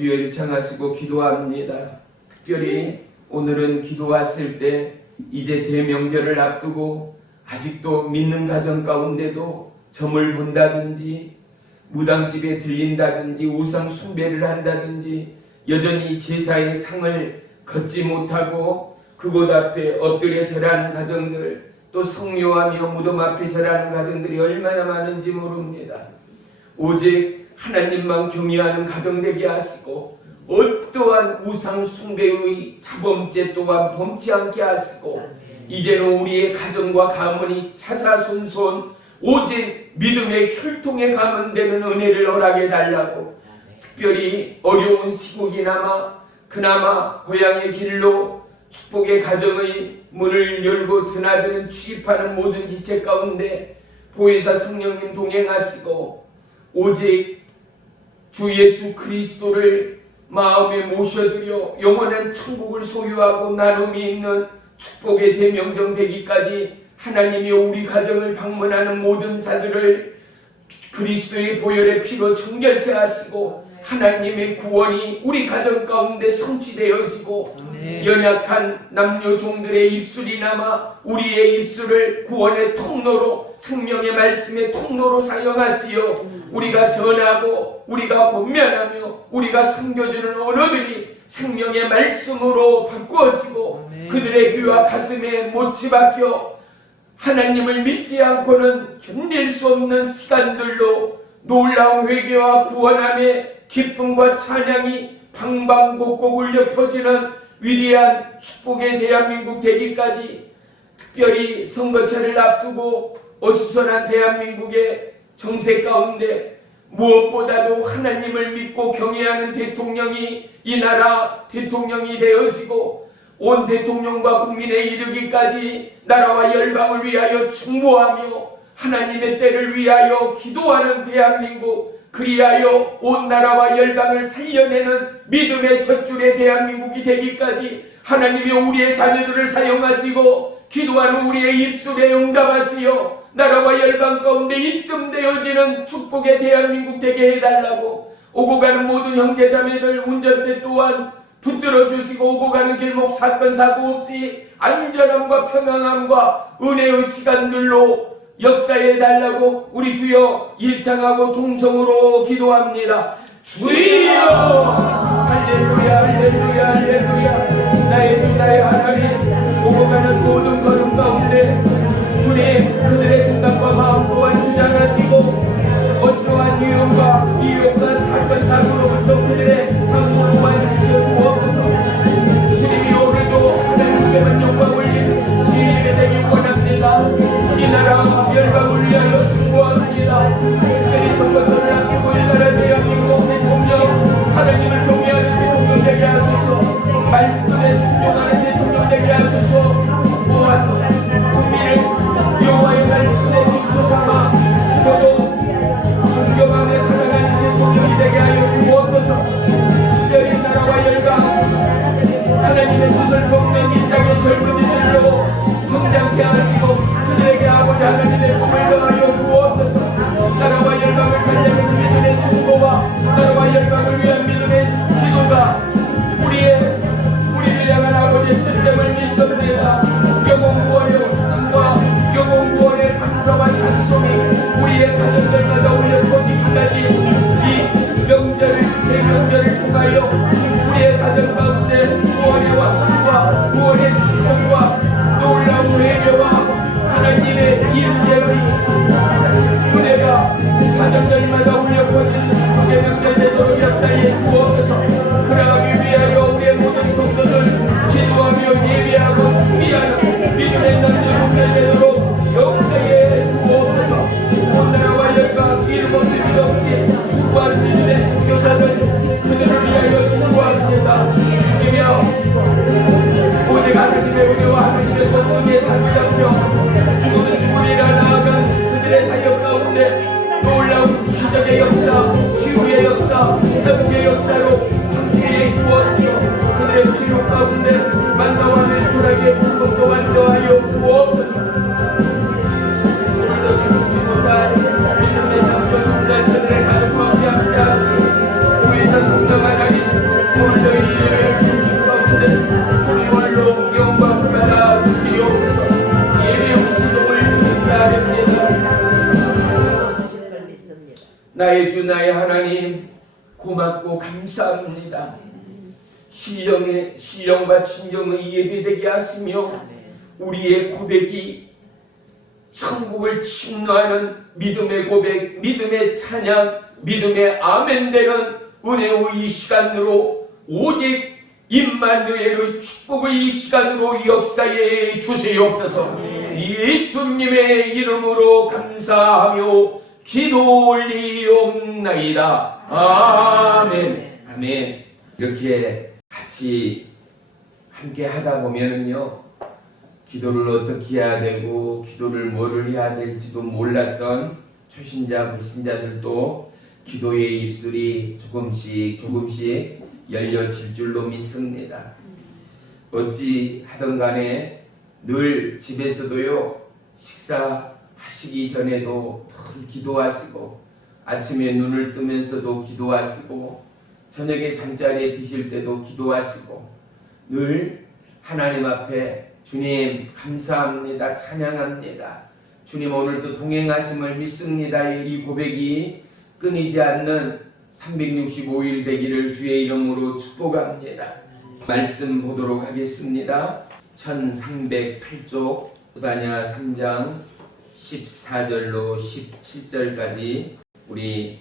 주여 일창하시고 기도합니다. 특별히 오늘은 기도하실 때 이제 대명절을 앞두고 아직도 믿는 가정 가운데도 점을 본다든지 무당집에 들린다든지 우상 숭배를 한다든지 여전히 제사의 상을 걷지 못하고 그곳 앞에 엎드려 절하는 가정들, 또 성묘하며 무덤 앞에 절하는 가정들이 얼마나 많은지 모릅니다. 오직 하나님만 경외하는 가정 되게 하시고 어떠한 우상 숭배의 자범죄 또한 범치 않게 하시고 이제는 우리의 가정과 가문이 차사손손 오직 믿음의 혈통에 감은되는 은혜를 허락해 달라고, 특별히 어려운 시국이나마 그나마 고향의 길로 축복의 가정의 문을 열고 드나드는 취입하는 모든 지체 가운데 보혜사 성령님 동행하시고 오직 주 예수 그리스도를 마음에 모셔드려 영원한 천국을 소유하고 나눔이 있는 축복의 대명정 되기까지 하나님이 우리 가정을 방문하는 모든 자들을 그리스도의 보혈의 피로 정결케 하시고 하나님의 구원이 우리 가정 가운데 성취되어지고 연약한 남녀 종들의 입술이나마 우리의 입술을 구원의 통로로 생명의 말씀의 통로로 사용하시어 우리가 전하고 우리가 권면하며 우리가 섬겨주는 언어들이 생명의 말씀으로 바꾸어지고 그들의 귀와 가슴에 못이 박혀 하나님을 믿지 않고는 견딜 수 없는 시간들로 놀라운 회개와 구원함의 기쁨과 찬양이 방방곡곡 울려 퍼지는 위대한 축복의 대한민국 되기까지, 특별히 선거철을 앞두고 어수선한 대한민국의 정세 가운데 무엇보다도 하나님을 믿고 경외하는 대통령이 이 나라 대통령이 되어지고 온 대통령과 국민에 이르기까지 나라와 열방을 위하여 충고하며 하나님의 때를 위하여 기도하는 대한민국, 그리하여 온 나라와 열방을 살려내는 믿음의 젖줄의 대한민국이 되기까지 하나님이 우리의 자녀들을 사용하시고 기도하는 우리의 입술에 응답하시어 나라와 열방 가운데 입금되어지는 축복의 대한민국 되게 해달라고, 오고 가는 모든 형제자매들 운전대 또한 붙들어 주시고 오고 가는 길목 사건 사고 없이 안전함과 평안함과 은혜의 시간들로 역사해 달라고 우리 주여 일창하고 동성으로 기도합니다. 주여 할렐루야 할렐루야 할렐루야. 나의 주 나의 하나님, 오고 가는 모든 걸음 가운데 주님 그들의 생각과 마음 또한 주장하시고 어떠한 위험과 이용과 사건 사고로부터 그들의 상무를 또한 지켜주옵소서. 주님이 오늘도 하나님께만 영광 올리는 예배 되길 원합니다. 이 나라 열방을 위하여 충고합니다. 특별히 선거철을 앞두고 이 나라 대한민국 대통령 하나님을 경외하는 대통령 되게 하소서. 말씀에 순종하는 대통령 되게 하소서. 또한 국민을 여호와의 말씀에 기초 삼아 더더욱 존경하며 사랑하는 대통령이 되게 하여 주옵소서. 특별히 나라와 열방 하나님의 뜻을 복는 이 땅의 젊은이들로 성장케 하시고 그들에게 아버지 하나님의 꿈을 더하여 주옵소서. 나라와 열방을 살려는 믿음의 충고와 나라와 열방을 위한 믿음의 기도가 우리를 향한 아버지의 뜻됨을 믿습니다. 영혼구원의 확신과 영혼구원의 감사와 찬송이 우리의 가정들마다 올려 터지기까지 이 명절을 대명절을 통하여 우리의 가정 가운데 구원의 확신과 구원의 축복과 놀라운 회개와 하나님의 임재의 은혜가 가정들마다 울려 퍼지는 축복의 명절 되도록 역사해 주옵소서. 그러하기 위하여 우리의 모든 성도들 기도하며 예배하고 준비하는 믿음의 남녀 성들 되도록 역사해 주옵소서. 온 나라와 열방 이름 없이 믿음 없이 수고하는 믿음의 선교사들 그들을 위하여 충고합니다. 주님이여 오직 하나님의 은혜와 하나님의 권능에 사로잡혀 죽은 죽으리라 나아간 그들의 사역 가운데 놀라운 기적의 역사, 치유의 역사, 회복의 역사로 함께 주옵시오. 그들의 필요 가운데 만나와 매출하게 부분 또한 더하여 주옵소서. 오늘도 상승치 못한 믿음의 장교 중단 그들의 가족과 함께 하시고 우리에서 성령 하나님 주나의 하나님 고맙고 감사합니다. 신령과 진정의 예배되게 하시며 우리의 고백이 천국을 침노하는 믿음의 고백, 믿음의 찬양, 믿음의 아멘 되는 은혜의 이 시간으로 오직 임마누엘의 축복의 이 시간으로 역사에 주시옵소서. 예수님의 이름으로 감사하며 기도 올리옵나이다. 아멘. 아멘. 이렇게 같이 함께 하다 보면은요, 기도를 어떻게 해야 되고 기도를 뭐를 해야 될지도 몰랐던 초신자 불신자들도 기도의 입술이 조금씩 열려질 줄로 믿습니다. 어찌 하든 간에 늘 집에서도요, 식사하시기 전에도 늘 기도하시고 아침에 눈을 뜨면서도 기도하시고 저녁에 잠자리에 드실 때도 기도하시고 늘 하나님 앞에 주님 감사합니다, 찬양합니다, 주님 오늘도 동행하심을 믿습니다, 이 고백이 끊이지 않는 365일 되기를 주의 이름으로 축복합니다. 말씀 보도록 하겠습니다. 1308쪽 스바냐 3장 14절로 17절까지 우리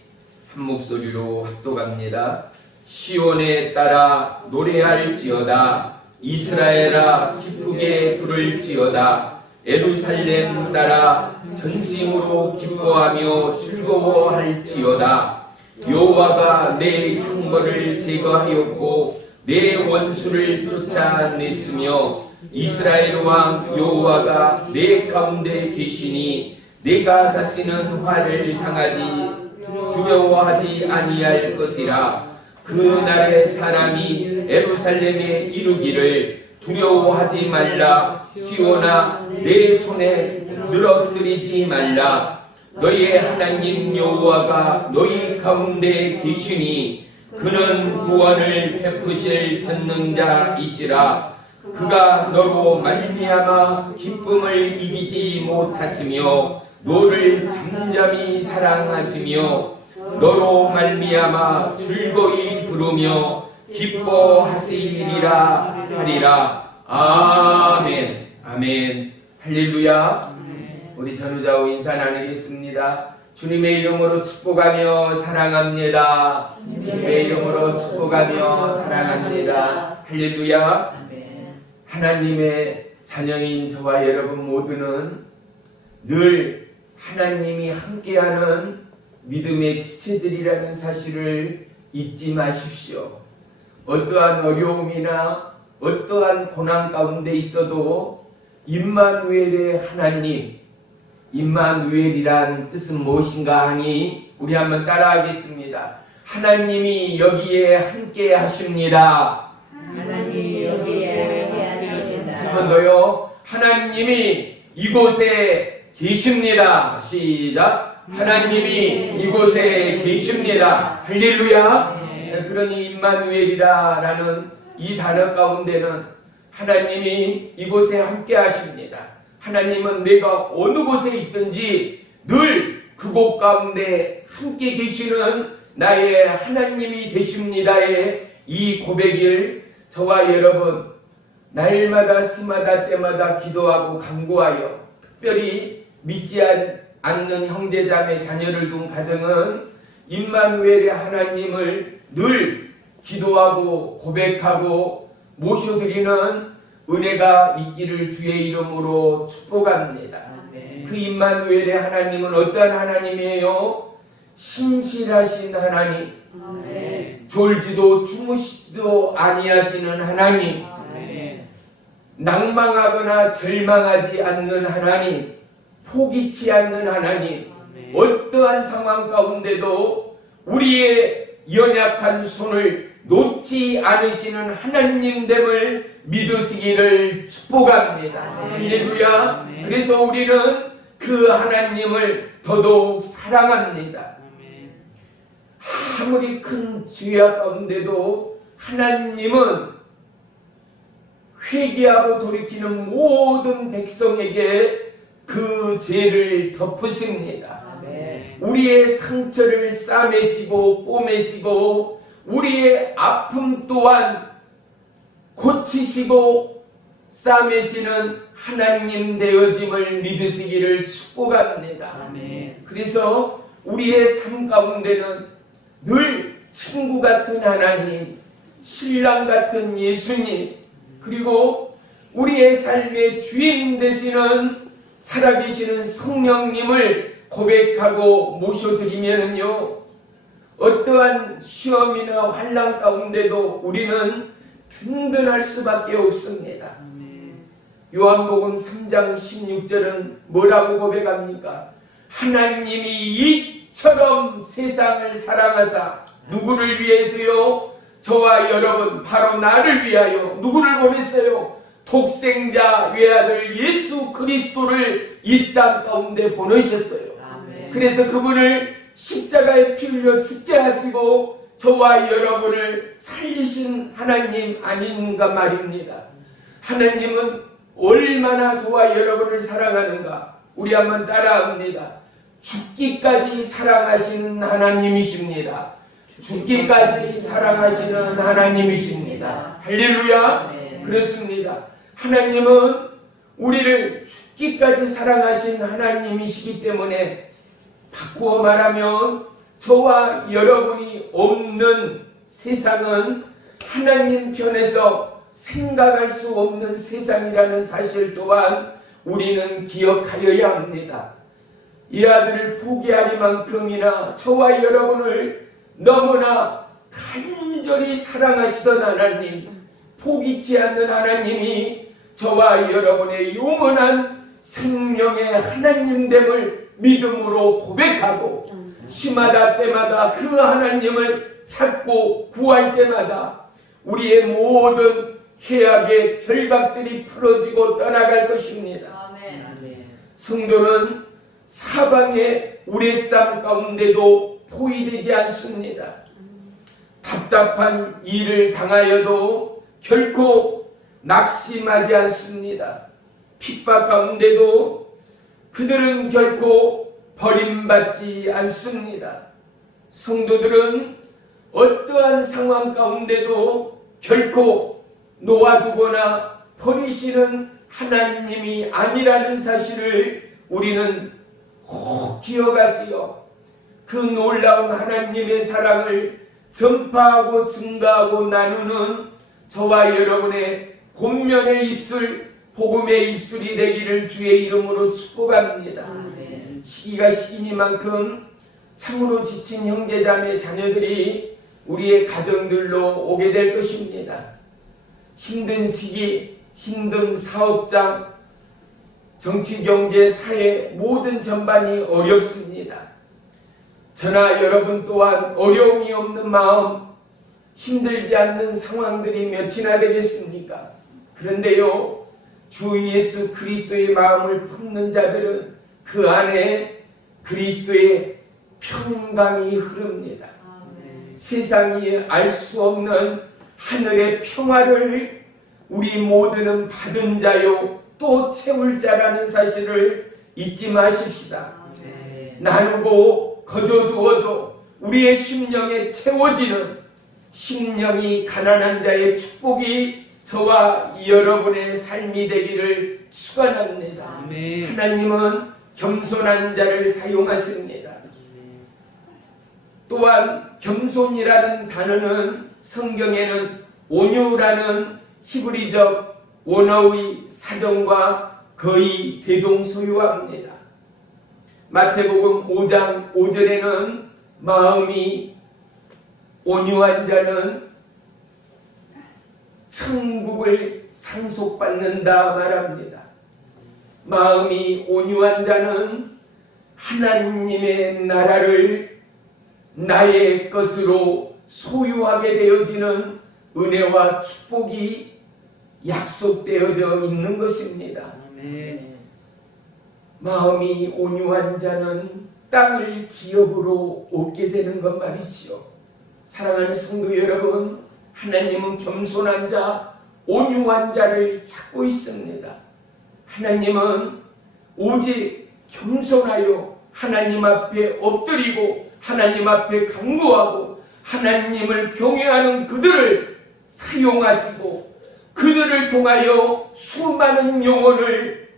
한 목소리로 합독합니다. 시온에 따라 노래할지어다, 이스라엘아 기쁘게 부를지어다, 예루살렘 따라 전심으로 기뻐하며 즐거워할지어다. 여호와가 내 흉벌을 제거하였고 내 원수를 쫓아냈으며 이스라엘 왕 여호와가 내 가운데 계시니 내가 다시는 화를 당하지 두려워하지 아니할 것이라. 그 날에 사람이 예루살렘에 이르기를 두려워하지 말라, 시온아 내 손에 늘어뜨리지 말라. 너의 하나님 여호와가 너희 가운데 계시니 그는 구원을 베푸실 전능자이시라. 그가 너로 말미암아 기쁨을 이기지 못하시며 너를 잠잠히 사랑하시며 너로 말미암아 즐거이 부르며 기뻐하시리라 하리라. 아멘. 아멘. 할렐루야. 우리 전우자우 인사 나누겠습니다. 주님의 이름으로 축복하며 사랑합니다. 주님의 이름으로 축복하며 사랑합니다. 할렐루야. 하나님의 자녀인 저와 여러분 모두는 늘 하나님이 함께하는 믿음의 지체들이라는 사실을 잊지 마십시오. 어떠한 어려움이나 어떠한 고난 가운데 있어도 임마누엘의 하나님, 임마누엘이란 뜻은 무엇인가 하니 우리 한번 따라하겠습니다. 하나님이 여기에 함께 하십니다. 하나님이 여기에 함께 하십니다. 한 번 더요. 하나님이 이곳에 계십니다. 시작. 하나님이 이곳에 계십니다. 할렐루야. 그러니 임마누엘이라는 이 단어 가운데는 하나님이 이곳에 함께 하십니다. 하나님은 내가 어느 곳에 있든지 늘 그곳 가운데 함께 계시는 나의 하나님이 계십니다의 이 고백을 저와 여러분 날마다 시마다 때마다 기도하고 간구하여, 특별히 믿지 않는 형제자매 자녀를 둔 가정은 임마누엘의 하나님을 늘 기도하고 고백하고 모셔드리는 은혜가 있기를 주의 이름으로 축복합니다. 아멘. 그 임마누엘의 하나님은 어떠한 하나님이에요? 신실하신 하나님, 아멘. 졸지도 주무시지도 아니하시는 하나님, 아멘. 낭망하거나 절망하지 않는 하나님, 포기치 않는 하나님, 아멘. 어떠한 상황 가운데도 우리의 연약한 손을 놓지 않으시는 하나님됨을 믿으시기를 축복합니다. 아멘. 할렐루야. 아멘. 그래서 우리는 그 하나님을 더더욱 사랑합니다. 아멘. 아무리 큰 죄악 가운데도 하나님은 회개하고 돌이키는 모든 백성에게 그 죄를 덮으십니다. 아멘. 우리의 상처를 싸매시고 꿰매시고 우리의 아픔 또한 고치시고 싸매시는 하나님 되어짐을 믿으시기를 축복합니다. 아멘. 그래서 우리의 삶 가운데는 늘 친구 같은 하나님, 신랑 같은 예수님, 그리고 우리의 삶의 주인 되시는 살아계시는 성령님을 고백하고 모셔드리면은요, 어떠한 시험이나 환난 가운데도 우리는 든든할 수밖에 없습니다. 요한복음 3장 16절은 뭐라고 고백합니까? 하나님이 이처럼 세상을 사랑하사 누구를 위해서요? 저와 여러분 바로 나를 위하여 누구를 보냈어요? 독생자 외아들 예수 그리스도를 이 땅 가운데 보내셨어요. 아멘. 그래서 그분을 십자가에 피 흘려 죽게 하시고 저와 여러분을 살리신 하나님 아닌가 말입니다. 하나님은 얼마나 저와 여러분을 사랑하는가 우리 한번 따라합니다. 죽기까지 사랑하시는 하나님이십니다. 죽기까지 사랑하시는 하나님이십니다. 할렐루야. 네. 그렇습니다. 하나님은 우리를 죽기까지 사랑하신 하나님이시기 때문에 바꾸어 말하면 저와 여러분이 없는 세상은 하나님 편에서 생각할 수 없는 세상이라는 사실 또한 우리는 기억하여야 합니다. 이 아들을 포기하리만큼이나 저와 여러분을 너무나 간절히 사랑하시던 하나님, 포기치 않는 하나님이 저와 여러분의 영원한 생명의 하나님됨을 믿음으로 고백하고 시마다 때마다 그 하나님을 찾고 구할 때마다 우리의 모든 해악의 결박들이 풀어지고 떠나갈 것입니다. 아멘. 성도는 사방의 우레쌈 가운데도 포위되지 않습니다. 답답한 일을 당하여도 결코 낙심하지 않습니다. 핍박 가운데도 그들은 결코 버림받지 않습니다. 성도들은 어떠한 상황 가운데도 결코 놓아두거나 버리시는 하나님이 아니라는 사실을 우리는 꼭 기억하시어 그 놀라운 하나님의 사랑을 전파하고 증가하고 나누는 저와 여러분의 권면의 입술, 복음의 입술이 되기를 주의 이름으로 축복합니다. 아멘. 시기가 시기니만큼 참으로 지친 형제자매 자녀들이 우리의 가정들로 오게 될 것입니다. 힘든 시기, 힘든 사업장, 정치, 경제, 사회 모든 전반이 어렵습니다. 저나 여러분 또한 어려움이 없는 마음, 힘들지 않는 상황들이 몇이나 되겠습니까? 그런데요, 주 예수 그리스도의 마음을 품는 자들은 그 안에 그리스도의 평강이 흐릅니다. 아멘. 세상이 알 수 없는 하늘의 평화를 우리 모두는 받은 자요 또 채울 자라는 사실을 잊지 마십시다. 아멘. 나누고 거저두어도 우리의 심령에 채워지는 심령이 가난한 자의 축복이 저와 여러분의 삶이 되기를 축원합니다. 아멘. 하나님은 겸손한 자를 사용하십니다. 또한 겸손이라는 단어는 성경에는 온유라는 히브리적 원어의 사정과 거의 대동소이합니다. 마태복음 5장 5절에는 마음이 온유한 자는 천국을 상속받는다 말합니다. 마음이 온유한 자는 하나님의 나라를 나의 것으로 소유하게 되어지는 은혜와 축복이 약속되어져 있는 것입니다. 아멘. 마음이 온유한 자는 땅을 기업으로 얻게 되는 것 말이지요. 사랑하는 성도 여러분, 하나님은 겸손한 자, 온유한 자를 찾고 있습니다. 하나님은 오직 겸손하여 하나님 앞에 엎드리고 하나님 앞에 간구하고 하나님을 경외하는 그들을 사용하시고 그들을 통하여 수많은 영혼을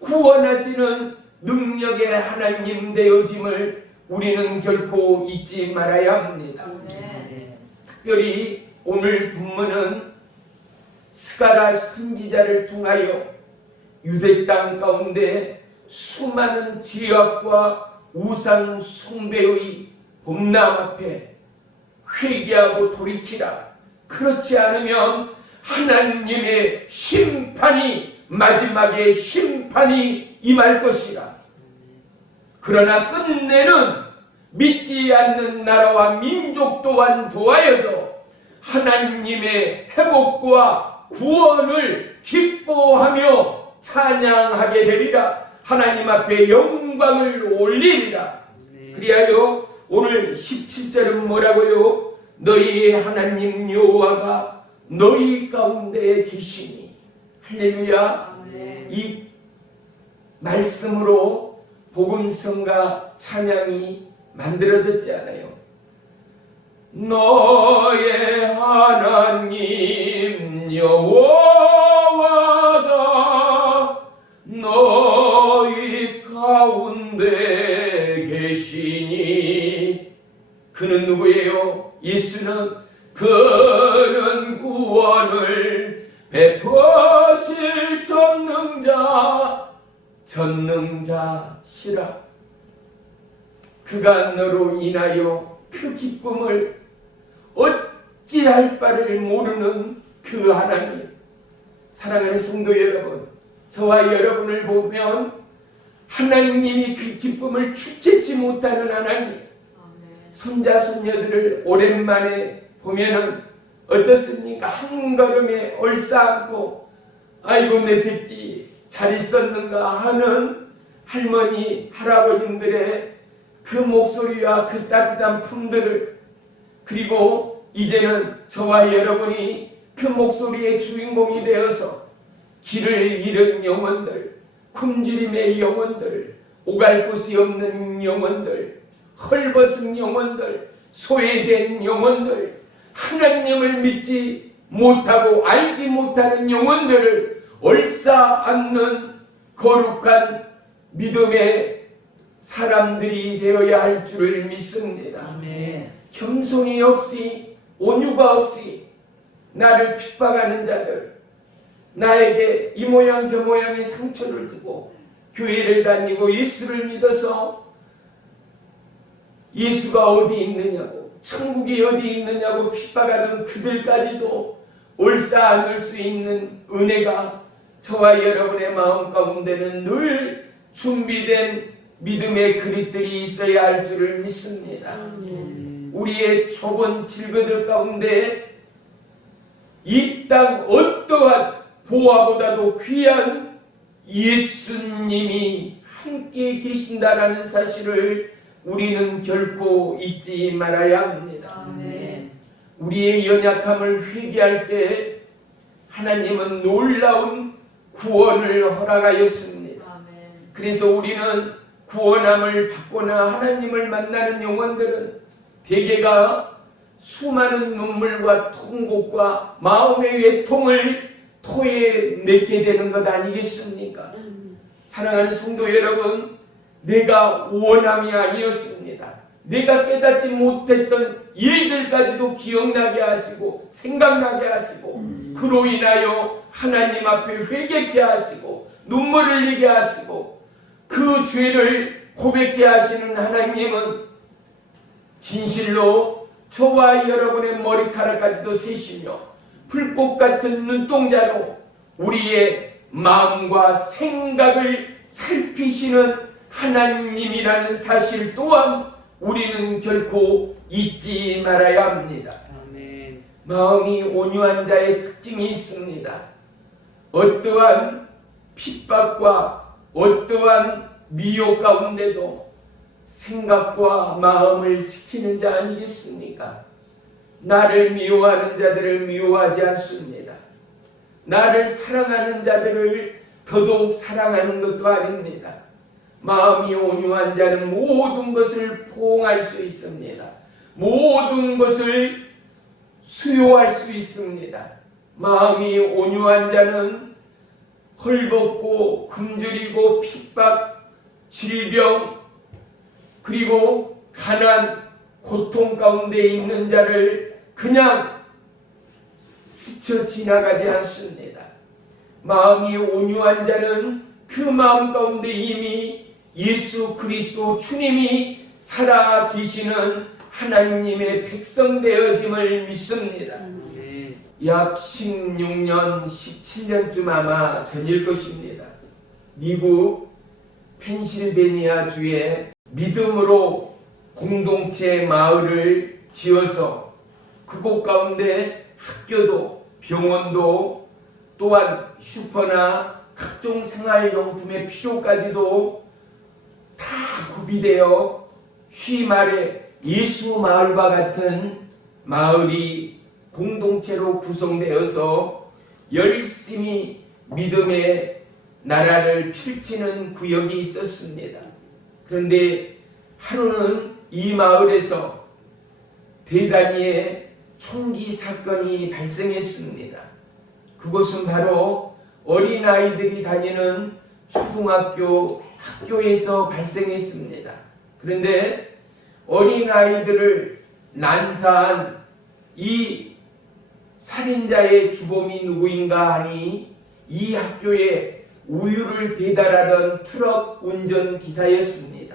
구원하시는 능력의 하나님 되어짐을 우리는 결코 잊지 말아야 합니다. 네. 특별히 오늘 본문은 스가랴 선지자를 통하여 유대 땅 가운데 수많은 죄악과 우상 숭배의 범람 앞에 회개하고 돌이키라. 그렇지 않으면 하나님의 심판이 마지막에 심판이 임할 것이라. 그러나 끝내는 믿지 않는 나라와 민족 또한 도하여져 하나님의 회복과 구원을 기뻐하며 찬양하게 되리라. 하나님 앞에 영광을 올리리라. 그리하여 오늘 17절은 뭐라고요? 너희의 하나님 여호와가 너희 가운데 계시니. 할렐루야. 이 말씀으로 복음성과 찬양이 만들어졌지 않아요? 너의 하나님 여호와가 너희 가운데 계시니. 그는 누구예요? 예수는 그는 구원을 베푸실 전능자시라. 그가 너로 인하여 그 기쁨을 어찌할 바를 모르는 그 하나님. 사랑하는 성도 여러분, 저와 여러분을 보면 하나님이 그 기쁨을 주체치 못하는 하나님. 손자 손녀들을 오랜만에 보면은 어떻습니까? 한 걸음에 얼싸안고 아이고 내 새끼 잘 있었는가 하는 할머니 할아버님들의 그 목소리와 그 따뜻한 품들을, 그리고 이제는 저와 여러분이 그 목소리의 주인공이 되어서 길을 잃은 영혼들, 굶주림의 영혼들, 오갈 곳이 없는 영혼들, 헐벗은 영혼들, 소외된 영혼들, 하나님을 믿지 못하고 알지 못하는 영혼들을 얼싸안는 거룩한 믿음의 사람들이 되어야 할 줄을 믿습니다. 아멘. 겸손이 없이 온유가 없이 나를 핍박하는 자들, 나에게 이 모양 저 모양의 상처를 주고 교회를 다니고 예수를 믿어서 예수가 어디 있느냐고, 천국이 어디 있느냐고 핍박하는 그들까지도 올싸안을 수 있는 은혜가 저와 여러분의 마음 가운데는 늘 준비된 믿음의 그릇들이 있어야 할 줄을 믿습니다. 우리의 좁은 질그들 가운데 이 땅 어떠한 보화보다도 귀한 예수님이 함께 계신다라는 사실을 우리는 결코 잊지 말아야 합니다. 아멘. 우리의 연약함을 회개할 때 하나님은 놀라운 구원을 허락하였습니다. 아멘. 그래서 우리는 구원함을 받거나 하나님을 만나는 영혼들은 대개가 수많은 눈물과 통곡과 마음의 외통을 토해내게 되는 것 아니겠습니까? 사랑하는 성도 여러분, 내가 원함이 아니었습니다. 내가 깨닫지 못했던 일들까지도 기억나게 하시고 생각나게 하시고 그로 인하여 하나님 앞에 회개케 하시고 눈물을 흘리게 하시고 그 죄를 고백케 하시는 하나님은 진실로 저와 여러분의 머리카락까지도 세시며 불꽃 같은 눈동자로 우리의 마음과 생각을 살피시는 하나님이라는 사실 또한 우리는 결코 잊지 말아야 합니다. 아멘. 마음이 온유한 자의 특징이 있습니다. 어떠한 핍박과 어떠한 미혹 가운데도 생각과 마음을 지키는 자 아니겠습니까? 나를 미워하는 자들을 미워하지 않습니다. 나를 사랑하는 자들을 더더욱 사랑하는 것도 아닙니다. 마음이 온유한 자는 모든 것을 포용할 수 있습니다. 모든 것을 수용할 수 있습니다. 마음이 온유한 자는 헐벗고 굶주리고 핍박, 질병, 그리고 가난, 고통 가운데 있는 자를 그냥 스쳐 지나가지 않습니다. 마음이 온유한 자는 그 마음 가운데 이미 예수 그리스도 주님이 살아 계시는 하나님의 백성 되어짐을 믿습니다. 네. 약 16년, 17년쯤 아마 전일 것입니다. 미국 펜실베니아주에 믿음으로 공동체 마을을 지어서 그곳 가운데 학교도 병원도 또한 슈퍼나 각종 생활용품의 필요까지도 다 구비되어 쉬 말해 예수 마을과 같은 마을이 공동체로 구성되어서 열심히 믿음의 나라를 펼치는 구역이 있었습니다. 그런데 하루는 이 마을에서 대단히의 총기 사건이 발생했습니다. 그것은 바로 어린아이들이 다니는 초등학교 학교에서 발생했습니다. 그런데 어린아이들을 난사한 이 살인자의 주범이 누구인가 하니 이 학교에 우유를 배달하던 트럭 운전기사였습니다.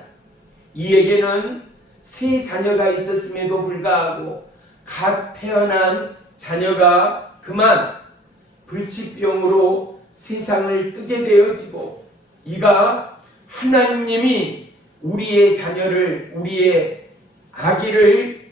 이에게는 세 자녀가 있었음에도 불구하고 갓 태어난 자녀가 그만 불치병으로 세상을 뜨게 되어지고 이가 하나님이 우리의 자녀를 우리의 아기를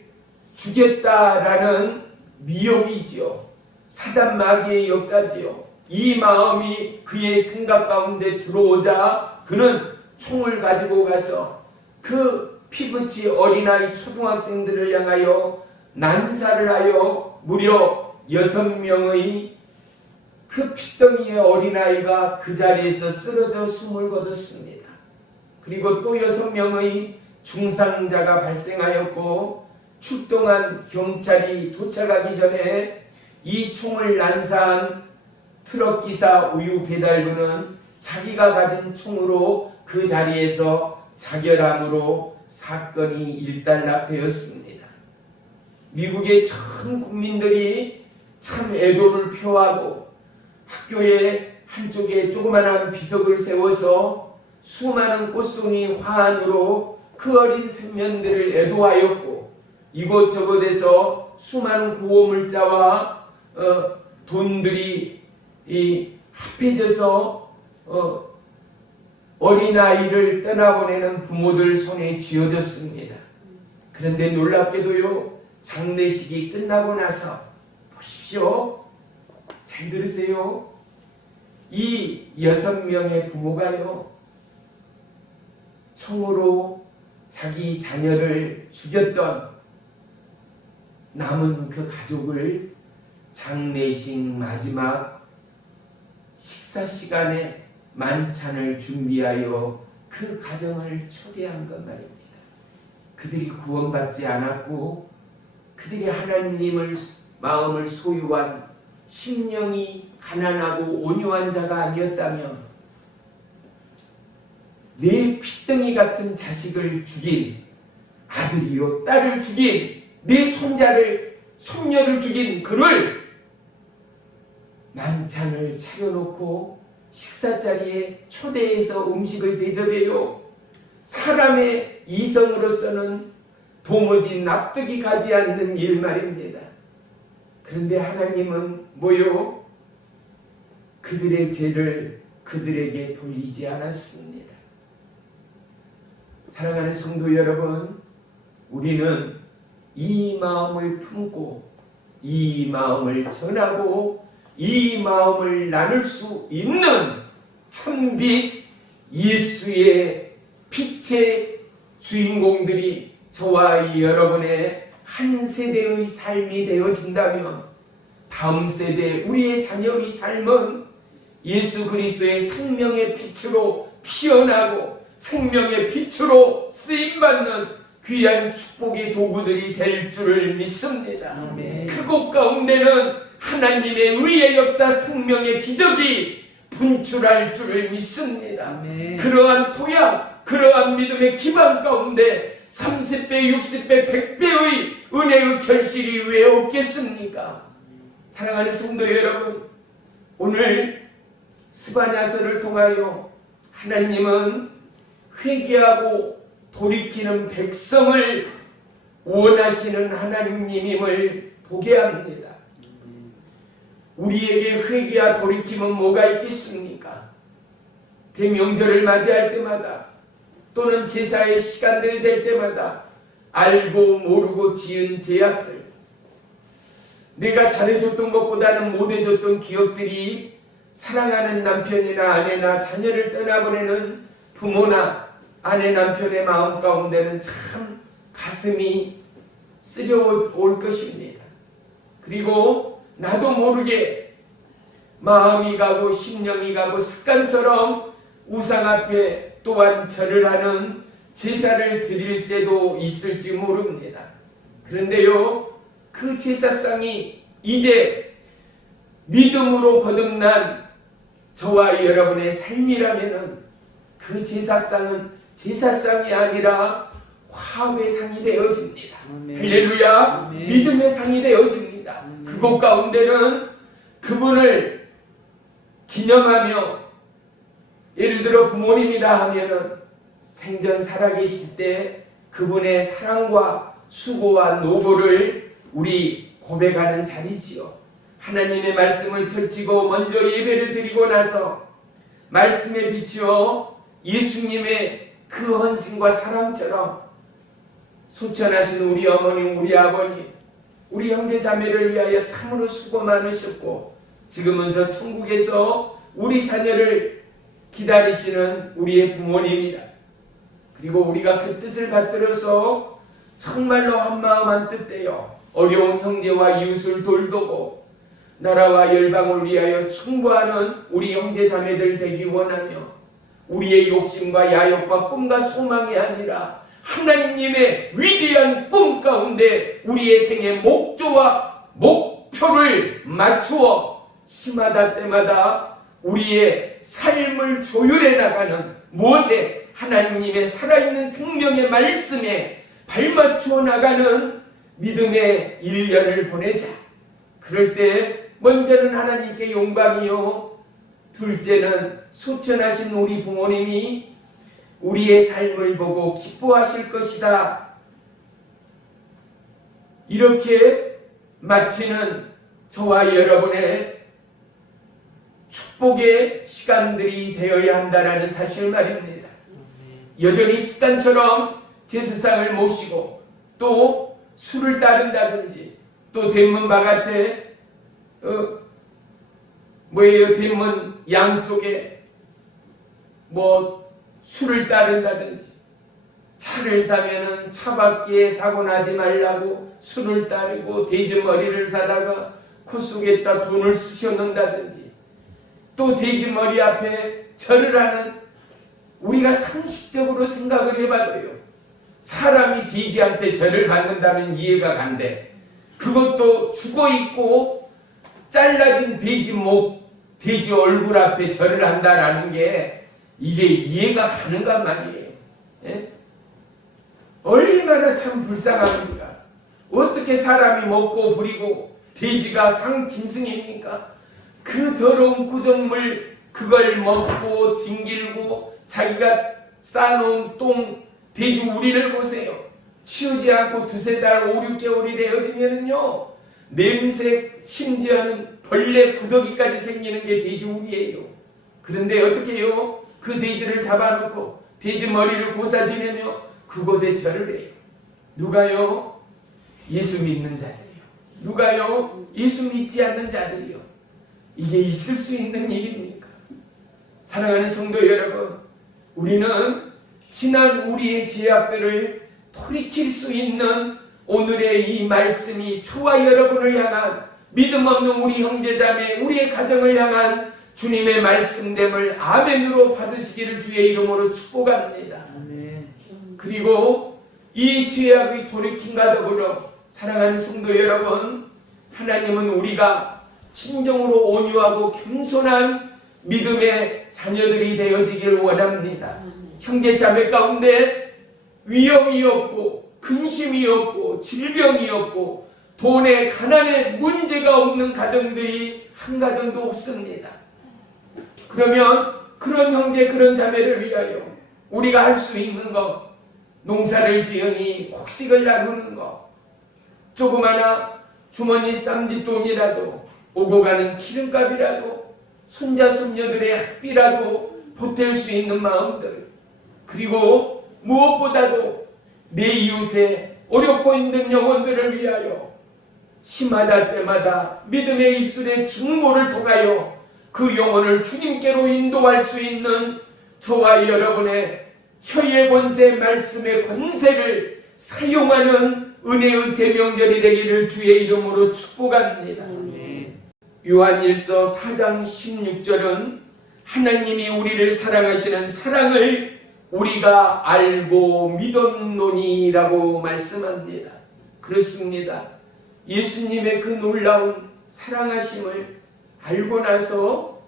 죽였다라는 미혹이지요. 사단 마귀의 역사지요. 이 마음이 그의 생각 가운데 들어오자 그는 총을 가지고 가서 그 피부치 어린아이 초등학생들을 향하여 난사를 하여 무려 6명의 그 핏덩이의 어린아이가 그 자리에서 쓰러져 숨을 거뒀습니다. 그리고 또 6명의 중상자가 발생하였고 출동한 경찰이 도착하기 전에 이 총을 난사한 트럭기사 우유 배달부는 자기가 가진 총으로 그 자리에서 자결함으로 사건이 일단락되었습니다. 미국의 전 국민들이 참 애도를 표하고 학교의 한쪽에 조그만한 비석을 세워서 수많은 꽃송이 화환으로 그 어린 생명들을 애도하였고 이곳저곳에서 수많은 구호물자와 돈들이 합해져서 어린아이를 떠나보내는 부모들 손에 쥐어졌습니다. 그런데 놀랍게도요, 장례식이 끝나고 나서 보십시오. 잘 들으세요. 이 6명의 부모가요, 총으로 자기 자녀를 죽였던 남은 그 가족을 장례식 마지막 식사 시간에 만찬을 준비하여 그 가정을 초대한 것 말입니다. 그들이 구원받지 않았고 그들이 하나님을 마음을 소유한 심령이 가난하고 온유한 자가 아니었다면 내 핏덩이 같은 자식을 죽인 아들이요 딸을 죽인 내 손녀를 죽인 그를 만찬을 차려놓고 식사자리에 초대해서 음식을 대접해요. 사람의 이성으로서는 도무지 납득이 가지 않는 일 말입니다. 그런데 하나님은 뭐요? 그들의 죄를 그들에게 돌리지 않았습니다. 사랑하는 성도 여러분, 우리는 이 마음을 품고 이 마음을 전하고 이 마음을 나눌 수 있는 참빛 예수의 빛의 주인공들이 저와 여러분의 한 세대의 삶이 되어진다면 다음 세대 우리의 자녀의 삶은 예수 그리스도의 생명의 빛으로 피어나고 생명의 빛으로 쓰임받는 귀한 축복의 도구들이 될 줄을 믿습니다. 아멘. 그곳 가운데는 하나님의 의의 역사, 생명의 기적이 분출할 줄을 믿습니다. 아멘. 그러한 토양, 그러한 믿음의 기반 가운데 30배, 60배, 100배의 은혜의 결실이 왜 없겠습니까? 사랑하는 성도 여러분, 오늘 스바냐서를 통하여 하나님은 회개하고 돌이키는 백성을 원하시는 하나님임을 보게 합니다. 우리에게 회개와 돌이킴은 뭐가 있겠습니까? 대명절을 맞이할 때마다 또는 제사의 시간들이 될 때마다 알고 모르고 지은 죄악들, 내가 잘해줬던 것보다는 못해줬던 기억들이 사랑하는 남편이나 아내나 자녀를 떠나보내는 부모나 아내 남편의 마음 가운데는 참 가슴이 쓰려올 것입니다. 그리고 나도 모르게 마음이 가고 심령이 가고 습관처럼 우상 앞에 또한 절을 하는 제사를 드릴 때도 있을지 모릅니다. 그런데요, 그 제사상이 이제 믿음으로 거듭난 저와 여러분의 삶이라면은 그 제사상은 제사상이 아니라 화합의 상이 되어집니다. 아멘. 할렐루야. 아멘. 믿음의 상이 되어집니다. 아멘. 그곳 가운데는 그분을 기념하며, 예를 들어 부모님이라 하면은 생전 살아계실 때 그분의 사랑과 수고와 노고를 우리 고백하는 자리지요. 하나님의 말씀을 펼치고 먼저 예배를 드리고 나서 말씀에 비추어 예수님의 그 헌신과 사랑처럼 소천하신 우리 어머니, 우리 아버님, 우리 형제 자매를 위하여 참으로 수고 많으셨고 지금은 저 천국에서 우리 자녀를 기다리시는 우리의 부모님이라, 그리고 우리가 그 뜻을 받들어서 정말로 한마음 한뜻되어 어려운 형제와 이웃을 돌보고 나라와 열방을 위하여 충고하는 우리 형제 자매들 되기 원하며, 우리의 욕심과 야욕과 꿈과 소망이 아니라 하나님의 위대한 꿈 가운데 우리의 생의 목조와 목표를 맞추어 시마다 때마다 우리의 삶을 조율해 나가는, 무엇에? 하나님의 살아있는 생명의 말씀에 발맞추어 나가는 믿음의 1년을 보내자. 그럴 때 먼저는 하나님께 영광이요, 둘째는 소천하신 우리 부모님이 우리의 삶을 보고 기뻐하실 것이다. 이렇게 마치는 저와 여러분의 축복의 시간들이 되어야 한다는 사실 말입니다. 여전히 습관처럼 제사상을 모시고 또 술을 따른다든지, 또 대문 바깥에 대문 양쪽에 술을 따른다든지, 차를 사면은 차밖에 사고 나지 말라고 술을 따르고 돼지머리를 사다가 코 속에다 돈을 쑤셔 넣는다든지, 또 돼지머리 앞에 절을 하는, 우리가 상식적으로 생각을 해봐도요, 사람이 돼지한테 절을 받는다면 이해가 간대. 그것도 죽어있고 잘라진 돼지 목, 돼지 얼굴 앞에 절을 한다라는 게 이게 이해가 가는가 말이에요. 예? 얼마나 참 불쌍합니까? 어떻게 사람이 먹고 부리고 돼지가 상짐승입니까? 그 더러운 구정물 그걸 먹고 뒹길고 자기가 쌓아놓은 똥, 돼지 우리를 보세요. 치우지 않고 2-3달, 5-6개월이 되어지면은요, 냄새, 심지어는 벌레 구더기까지 생기는 게 돼지 우리예요. 그런데 어떻게 해요? 그 돼지를 잡아놓고 돼지 머리를 고사지면요, 그곳에 절을 해요. 누가요? 예수 믿는 자들이요. 누가요? 예수 믿지 않는 자들이요. 이게 있을 수 있는 일입니까? 사랑하는 성도 여러분, 우리는 지난 우리의 죄악들을 돌이킬 수 있는 오늘의 이 말씀이 저와 여러분을 향한, 믿음 없는 우리 형제자매, 우리의 가정을 향한 주님의 말씀됨을 아멘으로 받으시기를 주의 이름으로 축복합니다. 아멘. 그리고 이 죄악의 돌이킴과 더불어 사랑하는 성도 여러분, 하나님은 우리가 진정으로 온유하고 겸손한 믿음의 자녀들이 되어지기를 원합니다. 형제 자매 가운데 위험이 없고 근심이 없고 질병이 없고 돈에 가난에 문제가 없는 가정들이 한 가정도 없습니다. 그러면 그런 형제 그런 자매를 위하여 우리가 할 수 있는 것, 농사를 지으니 곡식을 나누는 것, 조그마나 주머니 쌈짓돈이라도 오고 가는 기름값이라도 손자 손녀들의 학비라도 보탤 수 있는 마음들, 그리고 무엇보다도 내 이웃의 어렵고 힘든 영혼들을 위하여 시마다 때마다 믿음의 입술의 중보를 통하여 그 영혼을 주님께로 인도할 수 있는 저와 여러분의 혀의 권세, 말씀의 권세를 사용하는 은혜의 대명절이 되기를 주의 이름으로 축복합니다. 요한일서 4장 16절은 하나님이 우리를 사랑하시는 사랑을 우리가 알고 믿었노니라고 말씀합니다. 그렇습니다. 예수님의 그 놀라운 사랑하심을 알고 나서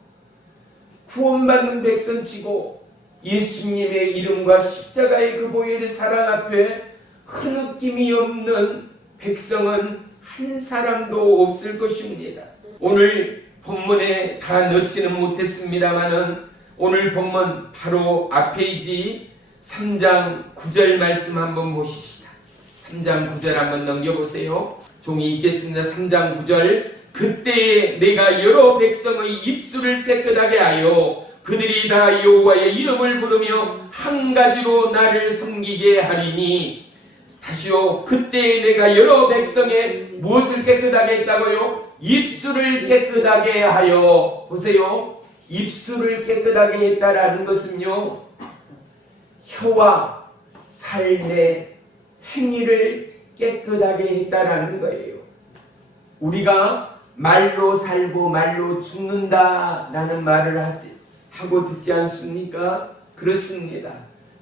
구원받는 백성치고 예수님의 이름과 십자가의 그 보혈의 사랑 앞에 흐느낌이 없는 백성은 한 사람도 없을 것입니다. 오늘 본문에 다 넣지는 못했습니다마는 오늘 본문 바로 앞페이지 3장 9절 말씀 한번 보십시다. 3장 9절 한번 넘겨보세요. 종이 읽겠습니다. 3장 9절. 그때에 내가 여러 백성의 입술을 깨끗하게 하여 그들이 다 여호와의 이름을 부르며 한 가지로 나를 섬기게 하리니. 다시요. 그때에 내가 여러 백성의 무엇을 깨끗하게 했다고요? 입술을 깨끗하게 하여. 보세요. 입술을 깨끗하게 했다라는 것은요, 혀와 삶의 행위를 깨끗하게 했다라는 거예요. 우리가 말로 살고 말로 죽는다라는 말을 하고 듣지 않습니까? 그렇습니다.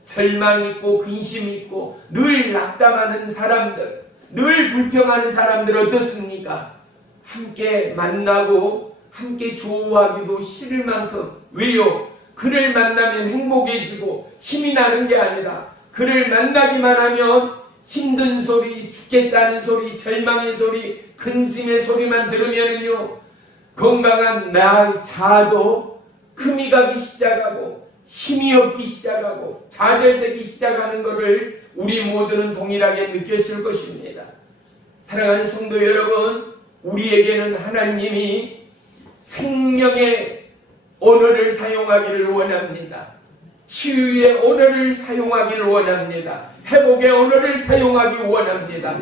절망 있고 근심 있고 늘 낙담하는 사람들, 늘 불평하는 사람들 어떻습니까? 함께 만나고 함께 좋아하기도 싫을 만큼. 왜요? 그를 만나면 행복해지고 힘이 나는 게 아니라 그를 만나기만 하면 힘든 소리, 죽겠다는 소리, 절망의 소리, 근심의 소리만 들으면요, 건강한 나 자도 금이 가기 시작하고 힘이 없기 시작하고 좌절되기 시작하는 것을 우리 모두는 동일하게 느꼈을 것입니다. 사랑하는 성도 여러분, 우리에게는 하나님이 생명의 언어를 사용하기를 원합니다. 치유의 언어를 사용하기를 원합니다. 회복의 언어를 사용하기 원합니다.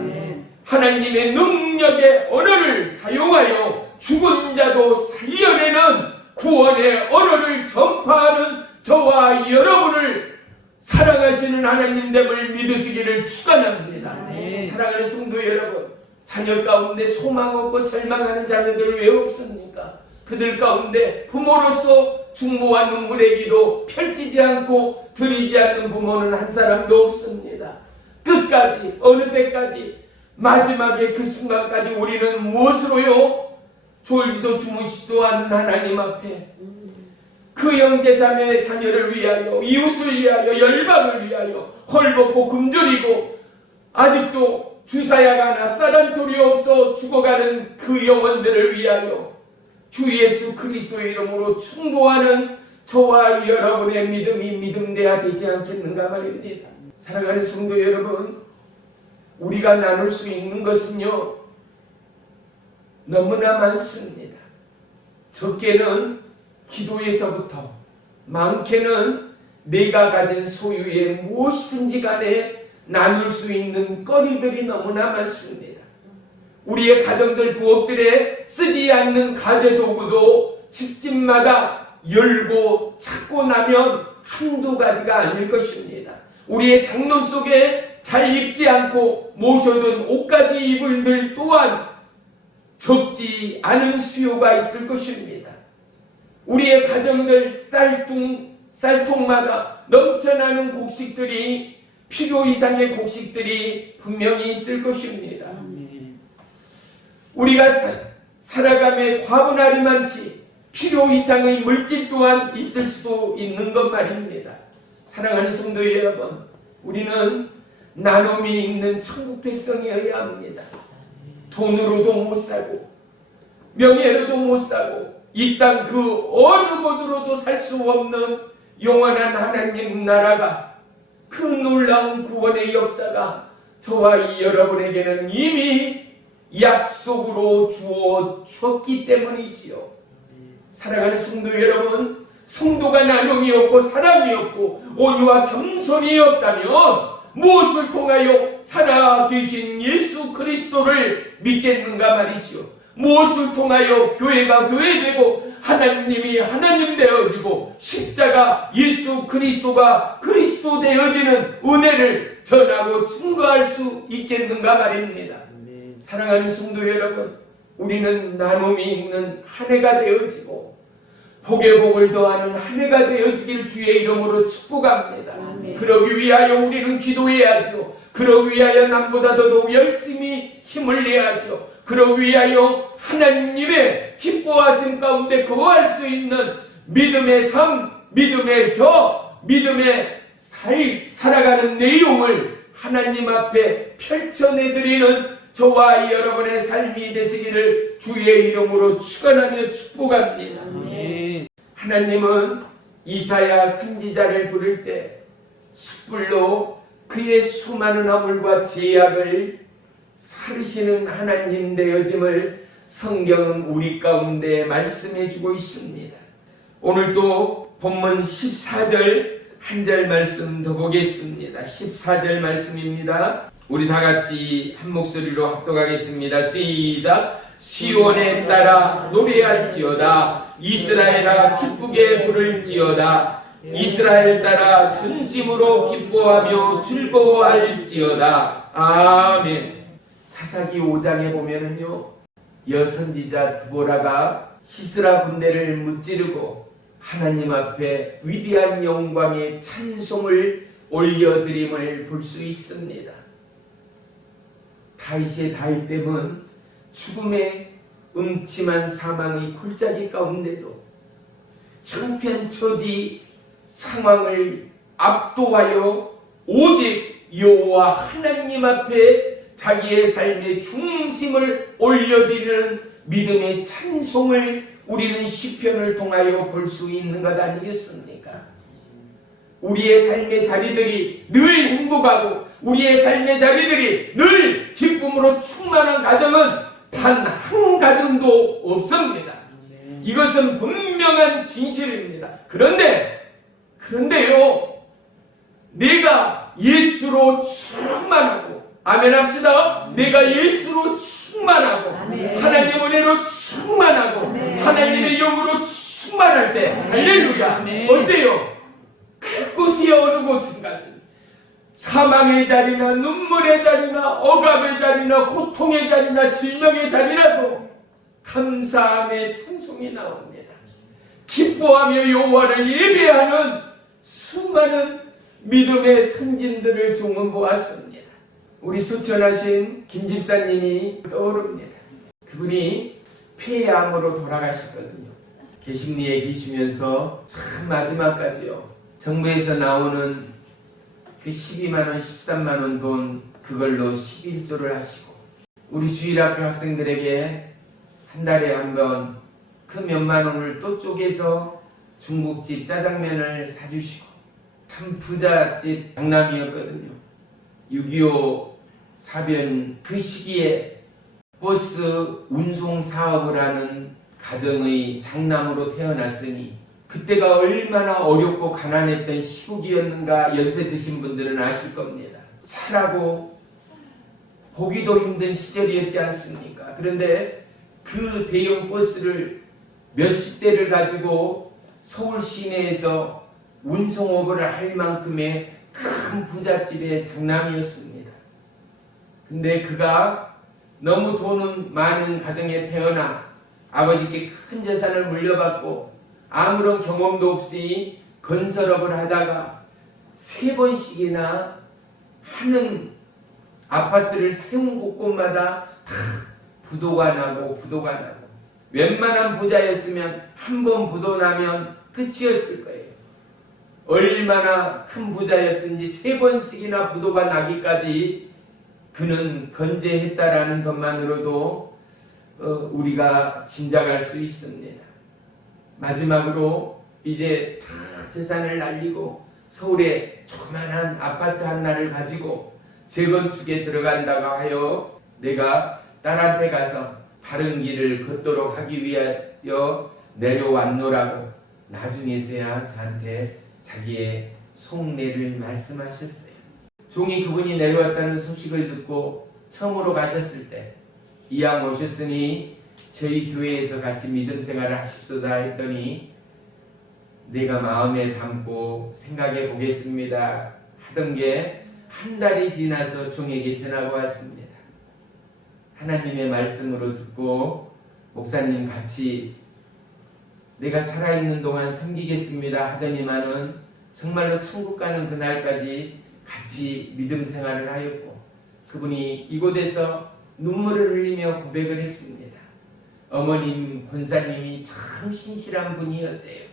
하나님의 능력의 언어를 사용하여 죽은 자도 살려내는 구원의 언어를 전파하는 저와 여러분을 사랑하시는 하나님됨을 믿으시기를 축원합니다. 사랑하는 성도 여러분, 자녀 가운데 소망 없고 절망하는 자녀들 왜 없습니까? 그들 가운데 부모로서 중보와 눈물의 기도 펼치지 않고 드리지 않는 부모는 한 사람도 없습니다. 끝까지, 어느 때까지, 마지막에 그 순간까지 우리는 무엇으로요? 졸지도 주무시지도 않는 하나님 앞에 그 형제 자매의 자녀를 위하여, 이웃을 위하여, 열방을 위하여 헐벗고 굶주리고 아직도 주사약 하나 쌀한톨이 없어 죽어가는 그 영혼들을 위하여 주 예수 그리스도의 이름으로 충고하는 저와 여러분의 믿음이 믿음돼야 되지 않겠는가 말입니다. 사랑하는 성도 여러분, 우리가 나눌 수 있는 것은요, 너무나 많습니다. 적게는 기도에서부터, 많게는 내가 가진 소유의 무엇이든지 간에 나눌 수 있는 거리들이 너무나 많습니다. 우리의 가정들 부엌들에 쓰지 않는 가재도구도 집집마다 열고 찾고 나면 한두 가지가 아닐 것입니다. 우리의 장롱 속에 잘 입지 않고 모셔둔 옷가지 이불들 또한 적지 않은 수요가 있을 것입니다. 우리의 가정들 쌀통마다 넘쳐나는 곡식들이 필요 이상의 곡식들이 분명히 있을 것입니다. 우리가 살아감에 과분하리만치 필요 이상의 물질 또한 있을 수도 있는 것 말입니다. 사랑하는 성도 여러분, 우리는 나눔이 있는 천국 백성이어야 합니다. 돈으로도 못 사고 명예로도 못 사고 이 땅 그 어느 곳으로도 살 수 없는 영원한 하나님 나라가, 그 놀라운 구원의 역사가 저와 이 여러분에게는 이미 약속으로 주었기 때문이지요. 사랑하는 성도 여러분, 성도가 나눔이 없고 사랑이 없고 온유와 겸손이 없다면 무엇을 통하여 살아계신 예수 그리스도를 믿겠는가 말이지요. 무엇을 통하여 교회가 교회되고 하나님이 하나님 되어지고 십자가 예수 그리스도가 그리스도 되어지는 은혜를 전하고 증거할 수 있겠는가 말입니다. 사랑하는 성도 여러분, 우리는 나눔이 있는 한 해가 되어지고 복의 복을 더하는 한 해가 되어지길 주의 이름으로 축복합니다. 그러기 위하여 우리는 기도해야죠. 그러기 위하여 남보다 더더욱 열심히 힘을 내야죠. 그러기 위하여 하나님의 기뻐하심 가운데 거할 수 있는 믿음의 삶, 믿음의 혀, 믿음의 살아가는 내용을 하나님 앞에 펼쳐내드리는 저와 여러분의 삶이 되시기를 주의 이름으로 축원하며 축복합니다. 하나님은 이사야 선지자를 부를 때 숯불로 그의 수많은 허물과 죄악을 사르시는 하나님 되어짐을 성경은 우리 가운데 말씀해 주고 있습니다. 오늘도 본문 14절 한 절 말씀 더 보겠습니다. 14절 말씀입니다. 우리 다 같이 한 목소리로 합독하겠습니다. 시작. 시온에 따라 노래할지어다. 이스라엘아 기쁘게 부를지어다. 이스라엘 따라 전심으로 기뻐하며 즐거워할지어다. 아멘. 사사기 5장에 보면은요, 여선지자 드보라가 시스라 군대를 무찌르고 하나님 앞에 위대한 영광의 찬송을 올려드림을 볼 수 있습니다. 다윗의 다윗됨은 죽음의 음침한 사망의 골짜기 가운데도 형편처지 상황을 압도하여 오직 여호와 하나님 앞에 자기의 삶의 중심을 올려드리는 믿음의 찬송을 우리는 시편을 통하여 볼 수 있는 것 아니겠습니까? 우리의 삶의 자리들이 늘 행복하고 우리의 삶의 자리들이 늘 기쁨으로 충만한 가정은 단 한 가정도 없습니다. 이것은 분명한 진실입니다. 그런데요, 내가 예수로 충만하고, 아멘 합시다. 내가 예수로 충만하고, 아멘. 하나님 은혜로 충만하고, 아멘. 하나님의 영으로 충만할 때, 할렐루야. 아멘. 어때요? 그곳이 어느 곳인가든 사망의 자리나 눈물의 자리나 억압의 자리나 고통의 자리나 질병의 자리라도 감사함의 찬송이 나옵니다. 기뻐하며 여호와를 예배하는 수많은 믿음의 선진들을 종은 보았습니다. 우리 수천하신 김 집사님이 떠오릅니다. 그분이 폐암으로 돌아가셨거든요. 개심리에 계시면서 참 마지막까지요, 정부에서 나오는 그 12만원, 13만원 돈, 그걸로 11조를 하시고, 우리 주일학교 학생들에게 한 달에 한 번 그 몇만원을 또 쪼개서 중국집 짜장면을 사주시고, 참 부잣집 장남이었거든요. 6.25 사변 그 시기에 버스 운송 사업을 하는 가정의 장남으로 태어났으니 그때가 얼마나 어렵고 가난했던 시국이었는가 연세 드신 분들은 아실 겁니다. 차라고 보기도 힘든 시절이었지 않습니까? 그런데 그 대형 버스를 몇십 대를 가지고 서울 시내에서 운송업을 할 만큼의 큰 부잣집의 장남이었습니다. 근데 그가 너무 돈 많은 가정에 태어나 아버지께 큰 재산을 물려받고 아무런 경험도 없이 건설업을 하다가 3번씩이나 하는 아파트를 세운 곳곳마다 다 부도가 나고 웬만한 부자였으면 한 번 부도 나면 끝이었을 거예요. 얼마나 큰 부자였든지 3번씩이나 부도가 나기까지 그는 건재했다라는 것만으로도 우리가 짐작할 수 있습니다. 마지막으로 이제 다 재산을 날리고 서울에 조그만한 아파트 하나를 가지고 재건축에 들어간다고 하여 내가 딸한테 가서 바른 길을 걷도록 하기 위하여 내려왔노라고 나중에서야 저한테 자기의 속내를 말씀하셨어요. 종이 그분이 내려왔다는 소식을 듣고 처음으로 가셨을 때 이왕 오셨으니 저희 교회에서 같이 믿음 생활을 하십소서 했더니 내가 마음에 담고 생각해 보겠습니다 하던 게 한 달이 지나서 종에게 전화가 왔습니다. 하나님의 말씀으로 듣고 목사님 같이 내가 살아있는 동안 섬기겠습니다 하더니만은 정말로 천국 가는 그날까지 같이 믿음 생활을 하였고 그분이 이곳에서 눈물을 흘리며 고백을 했습니다. 어머님 권사님이 참 신실한 분이었대요.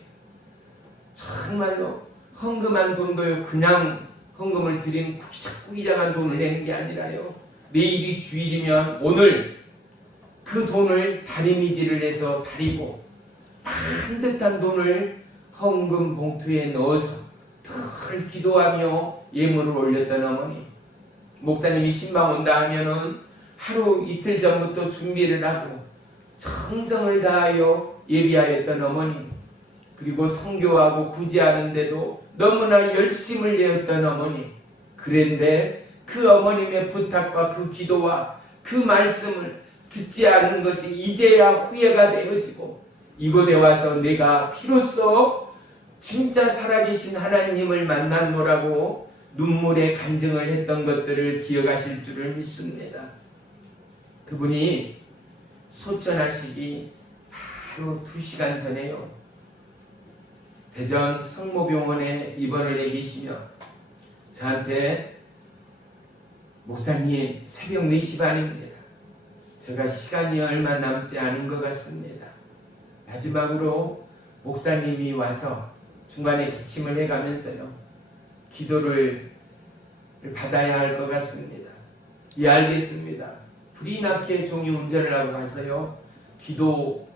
정말로 헌금한 돈도요 그냥 헌금을 드린 구기작한 돈을 내는 게 아니라요 내일이 주일이면 오늘 그 돈을 다리미질을 해서 다리고 반듯한 돈을 헌금 봉투에 넣어서 늘 기도하며 예물을 올렸던 어머니. 목사님이 신방 온다 하면은 하루 이틀 전부터 준비를 하고 정성을 다하여 예비하였던 어머니. 그리고 선교하고 구제하는데도 너무나 열심을 내었던 어머니. 그런데 그 어머님의 부탁과 그 기도와 그 말씀을 듣지 않은 것이 이제야 후회가 되어지고 이곳에 와서 내가 비로소 진짜 살아계신 하나님을 만났노라고 눈물에 간증을 했던 것들을 기억하실 줄을 믿습니다. 그분이 소천하시기 바로 2시간 전에요. 대전 성모병원에 입원을 해 계시며 저한테 목사님 새벽 4시 반입니다. 제가 시간이 얼마 남지 않은 것 같습니다. 마지막으로 목사님이 와서 중간에 기침을 해가면서요. 기도를 받아야 할 것 같습니다. 예, 알겠습니다. 불이 나게 종이 운전을 하고 가서요. 기도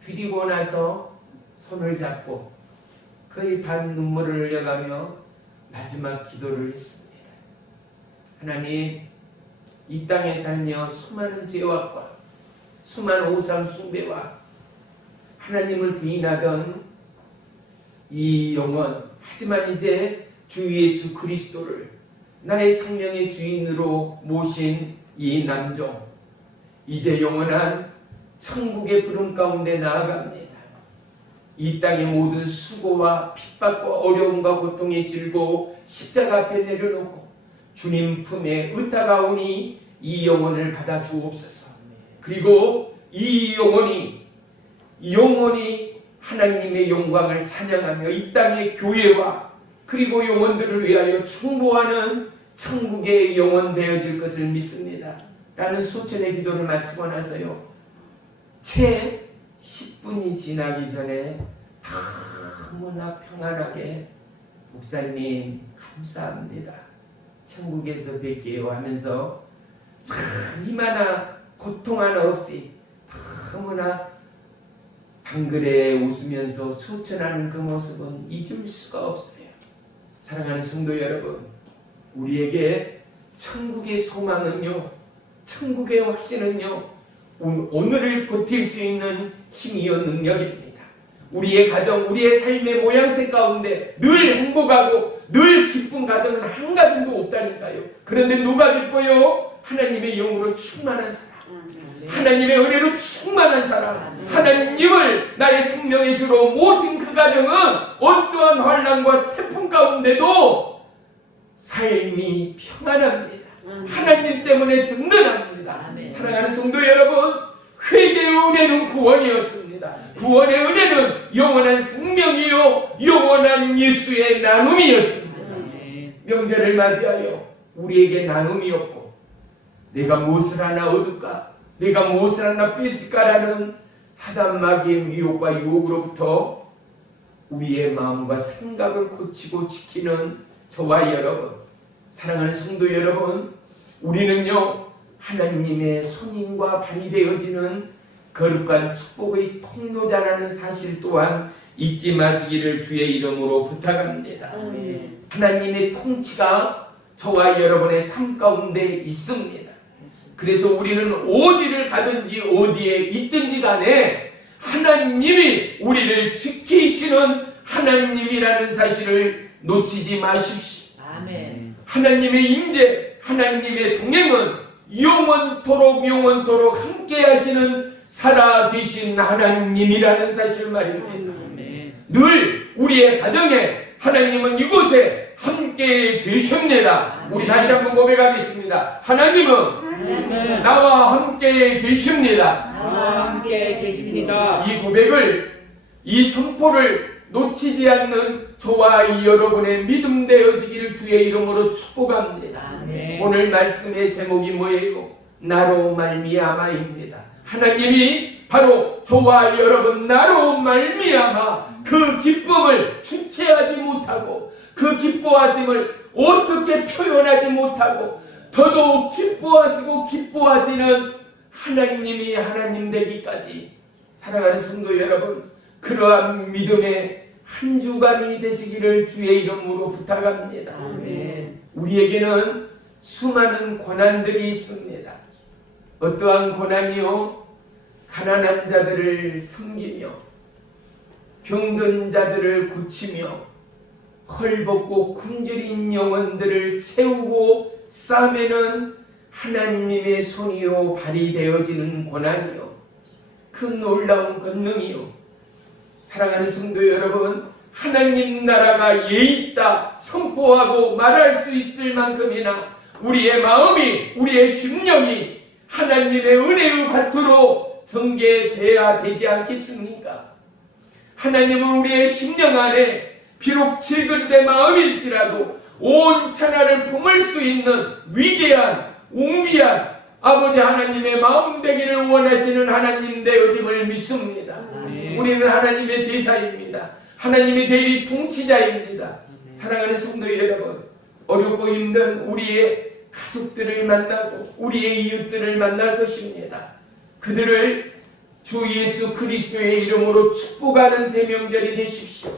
드리고 나서 손을 잡고 거의 반 눈물을 흘려가며 마지막 기도를 했습니다. 하나님, 이 땅에 살며 수많은 죄악과 수많은 오상 숭배와 하나님을 부인하던 이 영혼, 하지만 이제 주 예수 그리스도를 나의 생명의 주인으로 모신 이 남종, 이제 영원한 천국의 부름 가운데 나아갑니다. 이 땅의 모든 수고와 핍박과 어려움과 고통에 질고 십자가 앞에 내려놓고 주님 품에 의탁하오니 이 영혼을 받아 주옵소서. 그리고 이 영혼이 하나님의 영광을 찬양하며 이 땅의 교회와 그리고 영혼들을 위하여 충보하는 천국의 영혼 되어질 것을 믿습니다. 라는 소천의 기도를 마치고 나서요. 채 10분이 지나기 전에 너무나 평안하게 목사님 감사합니다. 천국에서 뵐게요 하면서 참 이마나 고통 하나 없이 너무나 방글에 웃으면서 소천하는 그 모습은 잊을 수가 없어요. 사랑하는 성도 여러분, 우리에게 천국의 소망은요, 천국의 확신은요, 오늘을 버틸 수 있는 힘이요 능력입니다. 우리의 가정, 우리의 삶의 모양새 가운데 늘 행복하고 늘 기쁜 가정은 한 가정도 없다니까요. 그런데 누가 기뻐요? 하나님의 영으로 충만한 사람, 하나님의 은혜로 충만한 사람, 하나님을 나의 생명의 주로 모신 그 가정은 어떠한 환난과 태풍 가운데도 삶이 평안합니다. 하나님 때문에 든든합니다. 사랑하는 성도 여러분, 회개의 은혜는 구원이었습니다. 구원의 은혜는 영원한 생명이요 영원한 예수의 나눔이었습니다. 명절을 맞이하여 우리에게 나눔이 없고 내가 무엇을 하나 얻을까, 내가 무엇을 하나 뺏을까라는 사단 마귀의 미혹과 유혹으로부터 우리의 마음과 생각을 고치고 지키는 저와 여러분, 사랑하는 성도 여러분, 우리는요 하나님의 손님과 발이 되어지는 거룩한 축복의 통로자라는 사실 또한 잊지 마시기를 주의 이름으로 부탁합니다. 하나님의 통치가 저와 여러분의 삶 가운데 있습니다. 그래서 우리는 어디를 가든지 어디에 있든지 간에 하나님이 우리를 지키시는 하나님이라는 사실을 놓치지 마십시오. 아멘. 하나님의 임재, 하나님의 동행은 영원토록 함께 하시는 살아계신 하나님이라는 사실 말입니다. 늘 우리의 가정에 하나님은 이곳에 함께 계십니다. 우리 다시 한번 고백하겠습니다. 하나님은 나와 함께 계십니다. 나와 함께 계십니다. 이 고백을, 이 선포를 놓치지 않는 저와 이 여러분의 믿음 되어지기를 주의 이름으로 축복합니다. 아멘. 오늘 말씀의 제목이 뭐예요? 나로 말미암아입니다. 하나님이 바로 저와 여러분 나로 말미암아 그 기쁨을 주체하지 못하고 그 기뻐하심을 어떻게 표현하지 못하고 더더욱 기뻐하시고 기뻐하시는 하나님이 하나님 되기까지, 사랑하는 성도 여러분, 그러한 믿음의 한 주간이 되시기를 주의 이름으로 부탁합니다. 아멘. 우리에게는 수많은 고난들이 있습니다. 어떠한 고난이요? 가난한 자들을 섬기며 병든 자들을 고치며 헐벗고 굶주린 영혼들을 채우고 싸매는 하나님의 손이요 발이 되어지는 고난이요, 그 놀라운 권능이요. 사랑하는 성도 여러분, 하나님 나라가 예 있다 선포하고 말할 수 있을 만큼이나 우리의 마음이, 우리의 심령이 하나님의 은혜의 밭으로 전개되어야 되지 않겠습니까? 하나님은 우리의 심령 안에 비록 질그릇의 마음일지라도 온 천하를 품을 수 있는 위대한 웅비한 아버지 하나님의 마음 되기를 원하시는 하나님 되어짐을 믿습니다. 우리는 하나님의 대사입니다. 하나님의 대리 통치자입니다. 사랑하는 성도 여러분, 어렵고 힘든 우리의 가족들을 만나고 우리의 이웃들을 만날 것입니다. 그들을 주 예수 그리스도의 이름으로 축복하는 대명절이 되십시오.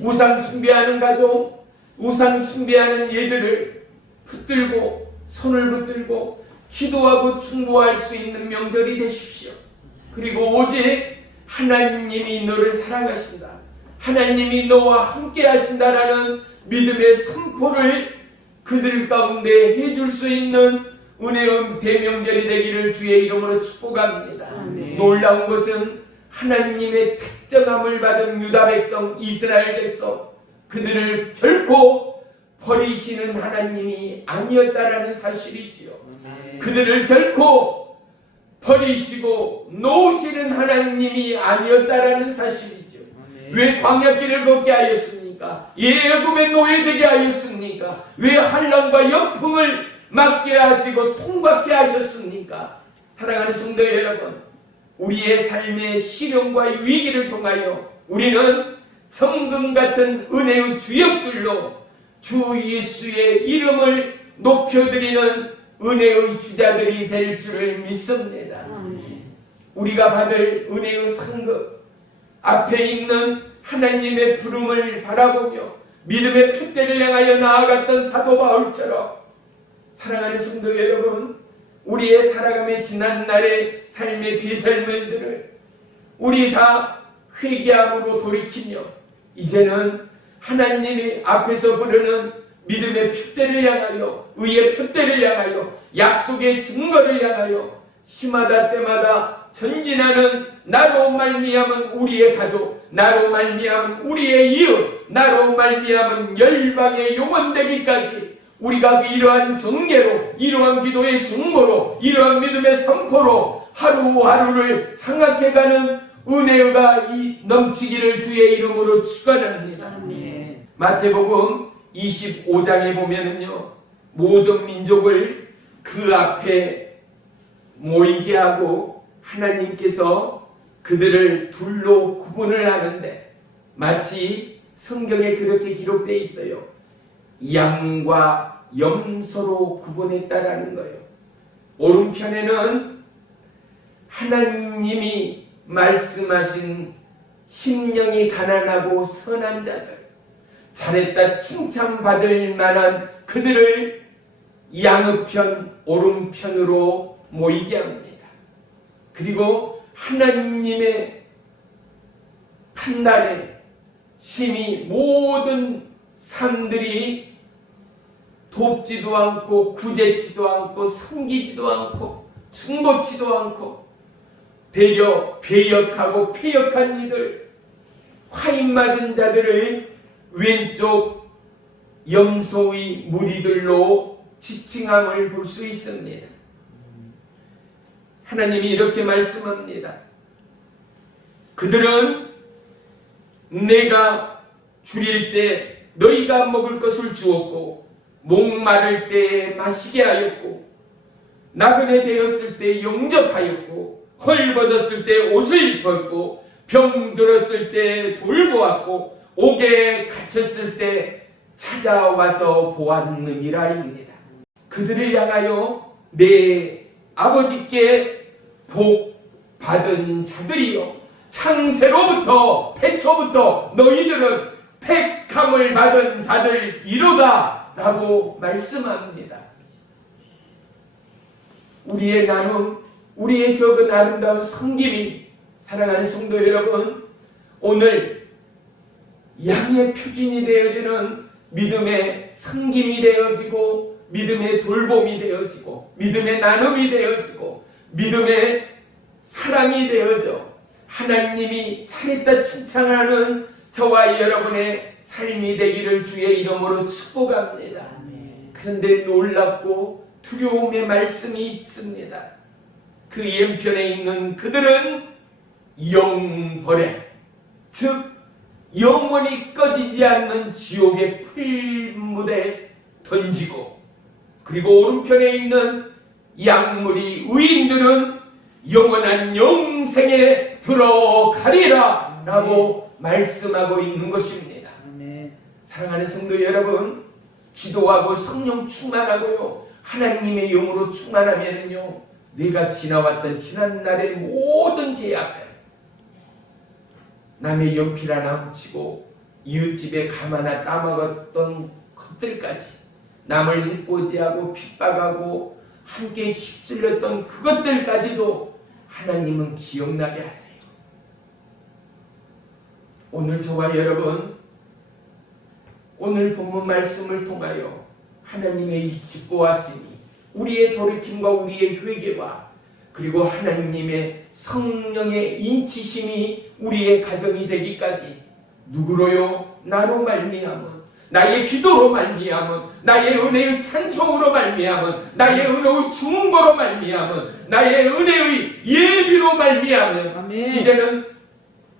우상 숭배하는 가족, 우상 숭배하는 예들을 붙들고 손을 붙들고 기도하고 충고할 수 있는 명절이 되십시오. 그리고 오직 하나님이 너를 사랑하신다, 하나님이 너와 함께 하신다라는 믿음의 선포를 그들 가운데 해줄 수 있는 은혜의 대명절이 되기를 주의 이름으로 축복합니다. 아멘. 놀라운 것은 하나님의 특정함을 받은 유다 백성, 이스라엘 백성, 그들을 결코 버리시는 하나님이 아니었다라는 사실이지요. 그들을 결코 버리시고 놓으시는 하나님이 아니었다라는 사실이죠. 왜 광야길을 걷게 하였습니까? 애굽의 노예되게 하였습니까? 왜 환난과 역풍을 맞게 하시고 통받게 하셨습니까? 사랑하는 성도 여러분, 우리의 삶의 시련과 위기를 통하여 우리는 정금 같은 은혜의 주역들로 주 예수의 이름을 높여드리는 은혜의 주자들이 될 줄을 믿습니다. 우리가 받을 은혜의 상급 앞에 있는 하나님의 부름을 바라보며 믿음의 핏대를 향하여 나아갔던 사도 바울처럼, 사랑하는 성도 여러분, 우리의 살아감의 지난날의 삶의 비설물들을 우리 다 회개함으로 돌이키며 이제는 하나님이 앞에서 부르는 믿음의 핏대를 향하여, 의의 핏대를 향하여, 약속의 증거를 향하여 시마다 때마다 전진하는, 나로 말미암은 우리의 가족, 나로 말미암은 우리의 이웃, 나로 말미암은 열방의 영혼 되기까지 우리가 이러한 정계로, 이러한 기도의 증거로, 이러한 믿음의 선포로 하루하루를 생각해가는 은혜가 넘치기를 주의 이름으로 축원합니다. 아멘. 마태복음 25장에 보면은요, 모든 민족을 그 앞에 모이게 하고 하나님께서 그들을 둘로 구분을 하는데, 마치 성경에 그렇게 기록되어 있어요. 양과 염소로 구분했다라는 거예요. 오른편에는 하나님이 말씀하신 심령이 가난하고 선한 자들, 잘했다 칭찬받을 만한 그들을 양으편 오른편으로 모이게 합니다. 그리고 하나님의 판단에 심히 모든 삶들이 돕지도 않고 구제치도 않고 섬기지도 않고 충고치도 않고 되려 배역하고 폐역한 이들, 화인 맞은 자들을 왼쪽 염소의 무리들로 지칭함을 볼 수 있습니다. 하나님이 이렇게 말씀합니다. 그들은 내가 줄일 때 너희가 먹을 것을 주었고, 목마를 때 마시게 하였고, 나그네 되었을 때 영접하였고, 헐벗었을 때 옷을 입혔고, 병들었을 때 돌보았고, 옥에 갇혔을 때 찾아와서 보았느니라입니다. 그들을 향하여 내 아버지께 복 받은 자들이요, 창세로부터 태초부터 너희들은 택함을 받은 자들이로다 라고 말씀합니다. 우리의 나눔, 우리의 적은 아름다운 섬김이, 사랑하는 성도 여러분, 오늘 양의 표준이 되어지는 믿음의 섬김이 되어지고, 믿음의 돌봄이 되어지고, 믿음의 나눔이 되어지고, 믿음의 사랑이 되어져 하나님이 잘했다 칭찬하는 저와 여러분의 삶이 되기를 주의 이름으로 축복합니다. 그런데 놀랍고 두려움의 말씀이 있습니다. 그 왼편에 있는 그들은 영벌에, 즉 영원히 꺼지지 않는 지옥의 풀무대에 던지고, 그리고 오른편에 있는 양무리 의인들은 영원한 영생에 들어가리라 라고 말씀하고 있는 것입니다. 사랑하는 성도 여러분, 기도하고 성령 충만하고요, 하나님의 영으로 충만하면요, 내가 지나왔던 지난날의 모든 죄악들, 남의 연필 하나 훔치고 이웃집에 감 하나 따먹었던 것들까지, 남을 해코지하고 핍박하고 함께 휩쓸렸던 그것들까지도 하나님은 기억나게 하세요. 오늘 저와 여러분, 오늘 본문 말씀을 통하여 하나님의 이 기뻐하심이 우리의 돌이킴과 우리의 회개와, 그리고 하나님의 성령의 인치심이 우리의 가정이 되기까지, 누구로요? 나로 말미암은, 나의 기도로 말미암은, 나의 은혜의 찬송으로 말미암은, 나의 은혜의 중보로 말미암은, 나의 은혜의 예비로 말미암은, 이제는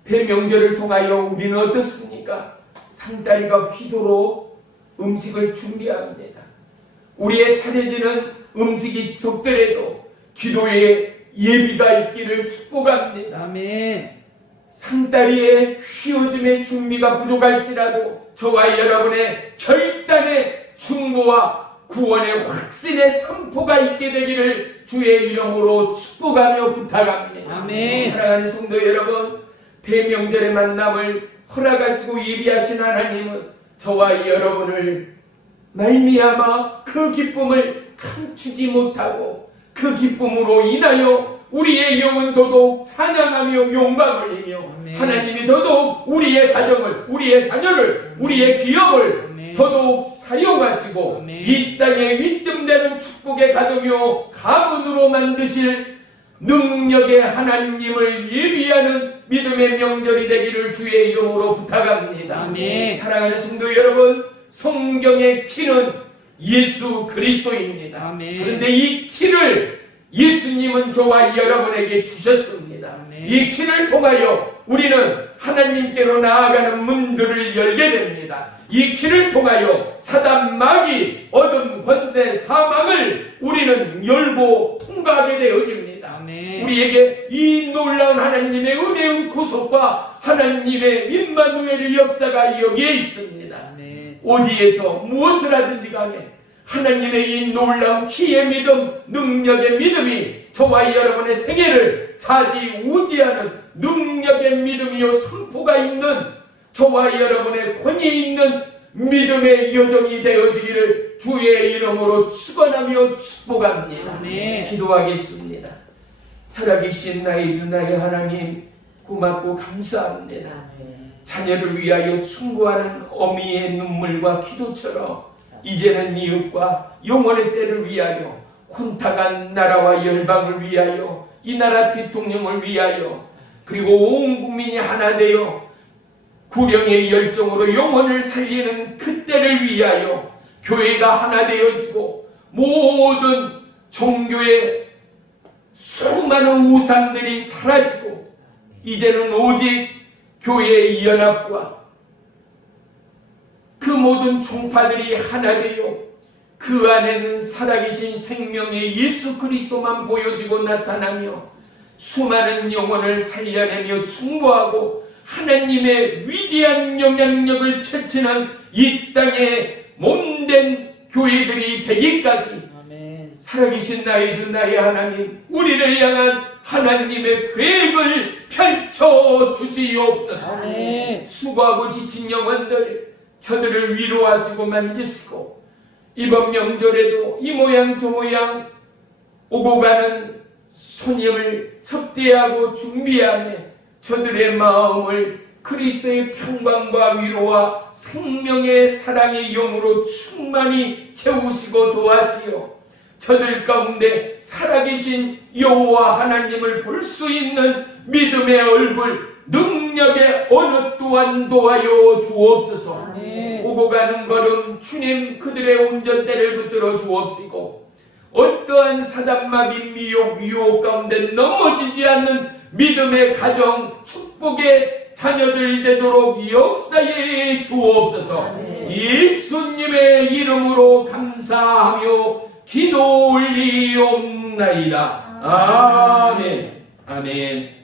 대명절을 통하여 우리는 어떻습니까? 상다리가 휘도로 음식을 준비합니다. 우리의 차려지는 음식이 적더라도 기도의 예비가 있기를 축복합니다. 아멘. 상다리의 휘어짐의 준비가 부족할지라도 저와 여러분의 결단의 중보와 구원의 확신의 선포가 있게 되기를 주의 이름으로 축복하며 부탁합니다. 아멘. 사랑하는 성도 여러분, 대명절의 만남을 허락하시고 예비하신 하나님은 저와 여러분을 말미암아 그 기쁨을 감추지 못하고, 그 기쁨으로 인하여 우리의 영은 더더욱 찬양하며 영광을 흘리며, 하나님이 더더욱 우리의 가정을, 우리의 자녀를, 우리의 기업을 더더욱 사용하시고 이 땅에 입증되는 축복의 가정이요 가문으로 만드실 능력의 하나님을 예비하는 믿음의 명절이 되기를 주의 이름으로 부탁합니다. 아멘. 사랑하는 성도 여러분, 성경의 키는 예수 그리스도입니다. 아멘. 그런데 이 길을 예수님은 저와 여러분에게 주셨습니다. 아멘. 이 길을 통하여 우리는 하나님께로 나아가는 문들을 열게 됩니다. 이 길을 통하여 사단 마귀 어둠 권세 사망을 우리는 열고 통과하게 되어집니다. 아멘. 우리에게 이 놀라운 하나님의 은혜의 구속과 하나님의 임마누엘의 역사가 여기에 있습니다. 아멘. 어디에서 무엇을 하든지 간에 하나님의 이 놀라운 기의 믿음, 능력의 믿음이 저와 여러분의 생애를 좌지우지하는 능력의 믿음이요 선포가 있는 저와 여러분의 권위 있는 믿음의 여정이 되어지기를 주의 이름으로 축원하며 축복합니다. 아멘. 기도하겠습니다. 살아계신 나의 주 나의 하나님 고맙고 감사합니다. 자녀를 위하여 충고하는 어미의 눈물과 기도처럼 이제는 이웃과 영원의 때를 위하여 혼탁한 나라와 열방을 위하여 이 나라 대통령을 위하여 그리고 온 국민이 하나 되어 구령의 열정으로 영혼을 살리는 그때를 위하여 교회가 하나 되어지고 모든 종교의 수많은 우상들이 사라지고 이제는 오직 교회의 연합과 그 모든 종파들이 하나 되어 그 안에는 살아계신 생명의 예수 그리스도만 보여지고 나타나며 수많은 영혼을 살려내며 충고하고 하나님의 위대한 영향력을 펼치는 이 땅의 몸된 교회들이 되기까지 아멘. 살아계신 나의 주 나의 하나님 우리를 향한 하나님의 계획을 펼쳐 주시옵소서. 아멘. 수고하고 지친 영혼들 저들을 위로하시고 만지시고 이번 명절에도 이 모양 저 모양 오고 가는 손님을 접대하고 준비하며 저들의 마음을 그리스도의 평강과 위로와 생명의 사랑의 영으로 충만히 채우시고 도와시어 저들 가운데 살아계신 여호와 하나님을 볼 수 있는 믿음의 얼굴 능력의 언어 또한 도와여 주옵소서. 아멘. 오고 가는 걸음 주님 그들의 운전대를 붙들어 주옵시고 어떠한 사단마귀 미혹 유혹 가운데 넘어지지 않는 믿음의 가정 축복의 자녀들 되도록 역사해 주옵소서. 예수님의 이름으로 감사하며 기도 올리옵나이다. 아멘. 아멘.